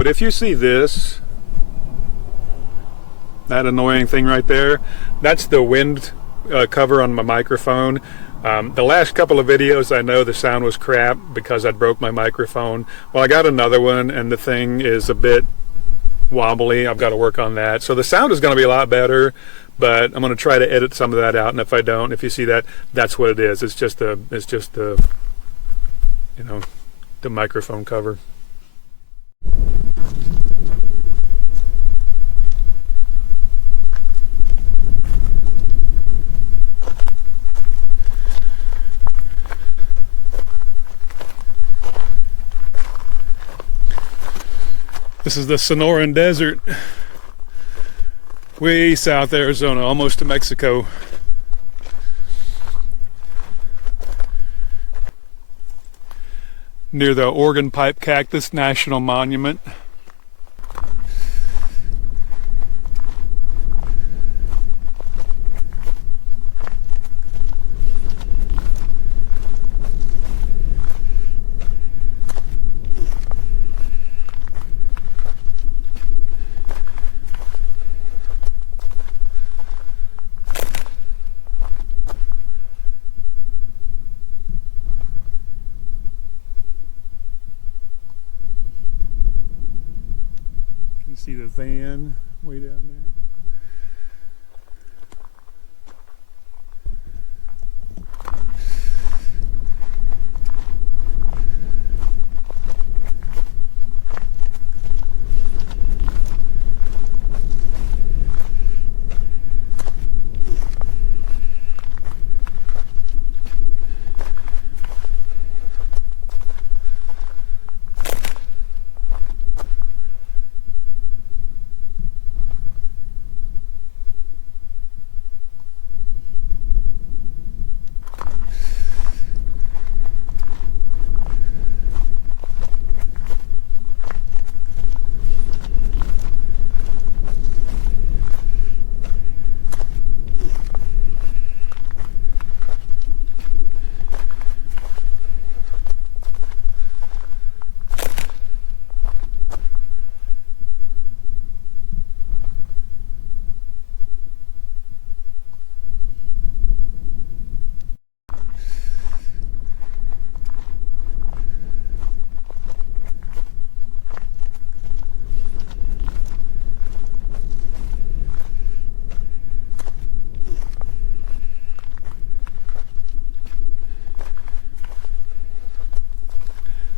But if you see this, that annoying thing right there, that's the wind cover on my microphone. The last couple of videos, I know the sound was crap because I broke my microphone. Well, I got another one and the thing is a bit wobbly. I've got to work on that. So the sound is going to be a lot better, but I'm going to try to edit some of that out. And if I don't, if you see that, that's what it is. It's just the you know, the microphone cover. This is the Sonoran Desert, way south Arizona, almost to Mexico. Near the Organ Pipe Cactus National Monument. You see the van way down there.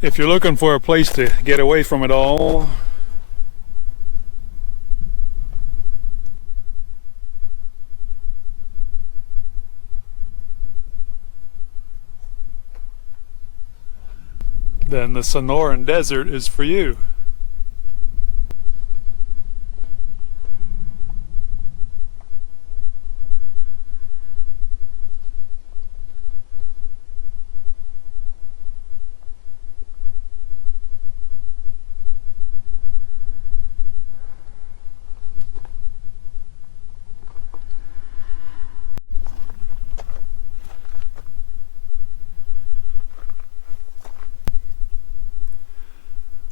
If you're looking for a place to get away from it all, then the Sonoran Desert is for you.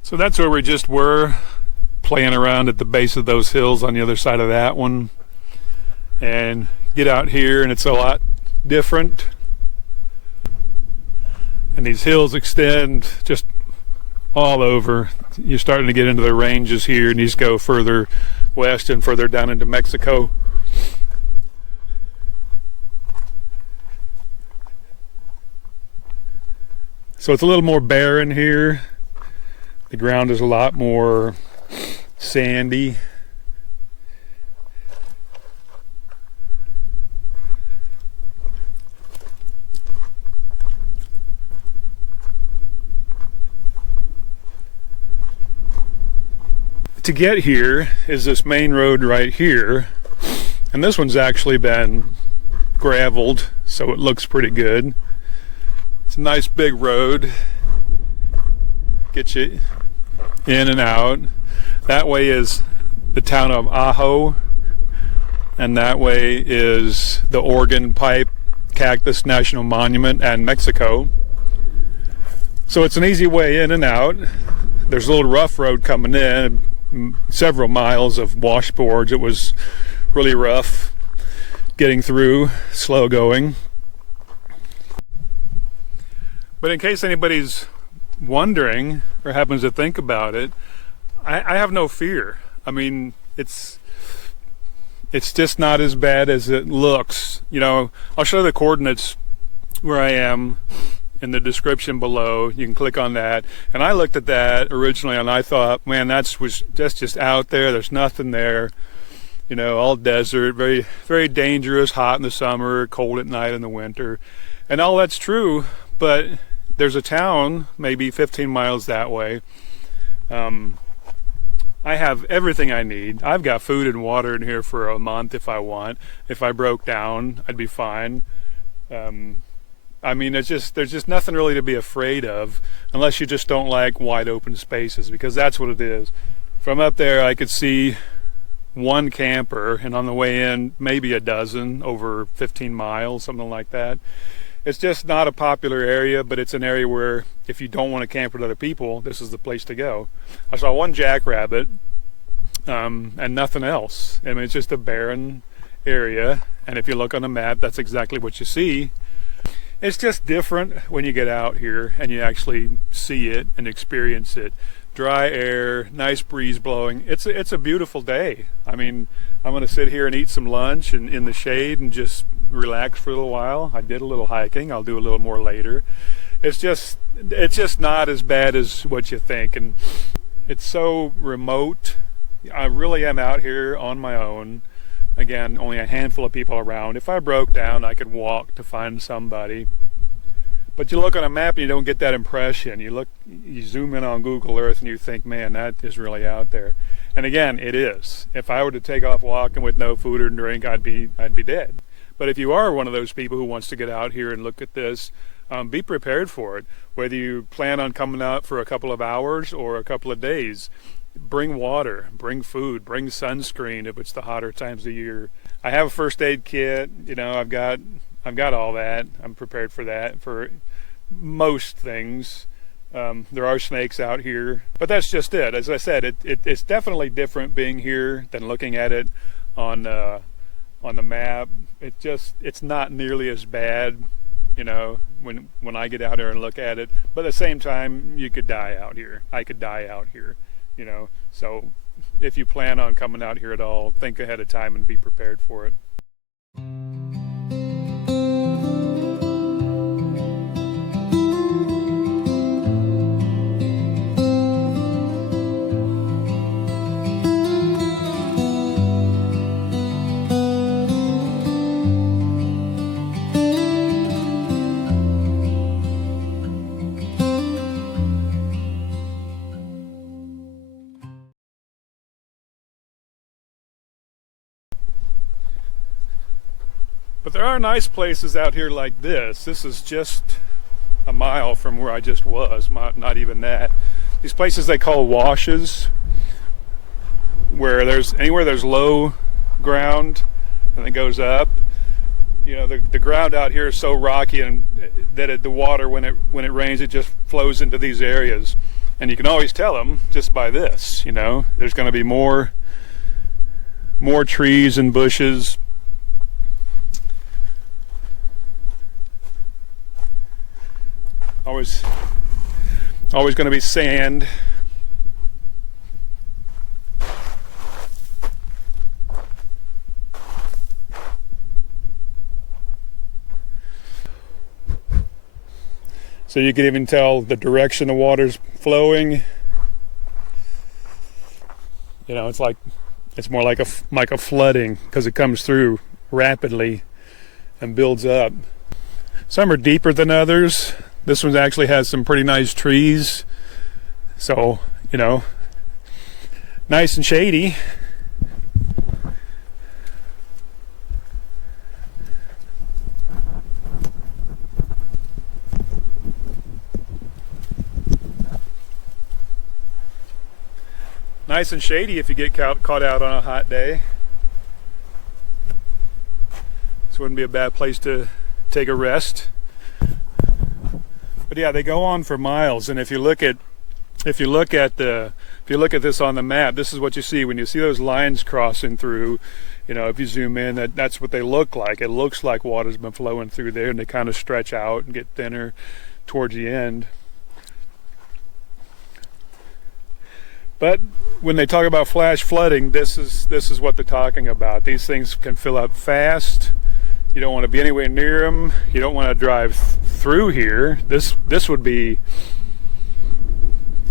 So that's where we just were, playing around at the base of those hills on the other side of that one. And get out here and it's a lot different. And these hills extend just all over. You're starting to get into the ranges here, and these go further west and further down into Mexico. So it's a little more barren here. The ground is a lot more sandy. To get here is this main road right here, and this one's actually been graveled, so it looks pretty good. It's a nice big road, gets you in and out. That way is the town of Ajo, and that way is the Organ Pipe Cactus National Monument and Mexico. So it's an easy way in and out. there's a little rough road coming in, several miles of washboards. It was really rough getting through, slow going. But in case anybody's wondering or happens to think about it, I have no fear. I mean, it's just not as bad as it looks. You know, I'll show the coordinates where I am in the description below. You can click on that. And I looked at that originally and I thought, man, that's just out there. There's nothing there. You know, all desert, very, very dangerous, hot in the summer, cold at night in the winter. And all that's true, but there's a town maybe 15 miles that way. I have everything I need. I've got food and water in here for a month if I want. If I broke down, I'd be fine. I mean, there's just nothing really to be afraid of, unless you just don't like wide open spaces, because that's what it is. From up there, I could see one camper, and on the way in, maybe a dozen over 15 miles, something like that. It's just not a popular area, but it's an area where if you don't want to camp with other people, this is the place to go. I saw one jackrabbit and nothing else. I mean, it's just a barren area, and if you look on the map, that's exactly what you see. It's just different when you get out here and you actually see it and experience it. Dry air, nice breeze blowing. It's a beautiful day. I mean, I'm going to sit here and eat some lunch and in the shade and just relax for a little while. I did a little hiking. I'll do a little more later. It's just not as bad as what you think, and it's so remote. I really am out here on my own. Again, only a handful of people around. If I broke down, I could walk to find somebody. But you look on a map and you don't get that impression. You zoom in on Google Earth and you think, man, that is really out there. And again, it is. If I were to take off walking with no food or drink, I'd be dead. But if you are one of those people who wants to get out here and look at this, be prepared for it. Whether you plan on coming out for a couple of hours or a couple of days, bring water, bring food, bring sunscreen if it's the hotter times of year. I have a first aid kit. You know, I've got all that. I'm prepared for that for most things. There are snakes out here, but that's just it. As I said, it's definitely different being here than looking at it on the map. It's not nearly as bad, you know, when I get out there and look at it. But at the same time, you could die out here. I could die out here, you know. So if you plan on coming out here at all, think ahead of time and be prepared for it. But there are nice places out here like this. This is just a mile from where I just was, not even that. These places they call washes, where anywhere there's low ground and it goes up. You know, the ground out here is so rocky and that the water, when it rains, it just flows into these areas. And you can always tell them just by this, you know. There's going to be more trees and bushes. Always going to be sand. So you can even tell the direction the water's flowing. You know, it's more like a flooding, because it comes through rapidly and builds up. Some are deeper than others. This one actually has some pretty nice trees, so, you know, nice and shady. Nice and shady if you get caught out on a hot day. This wouldn't be a bad place to take a rest. But yeah, they go on for miles, and if you look at if you look at this on the map, this is what you see when you see those lines crossing through. You know, if you zoom in, that's what they look like. It looks like water's been flowing through there, and they kind of stretch out and get thinner towards the end. But when they talk about flash flooding, this is what they're talking about. These things can fill up fast. You don't want to be anywhere near them. You don't want to drive through here. This would be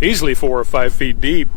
easily 4 or 5 feet deep.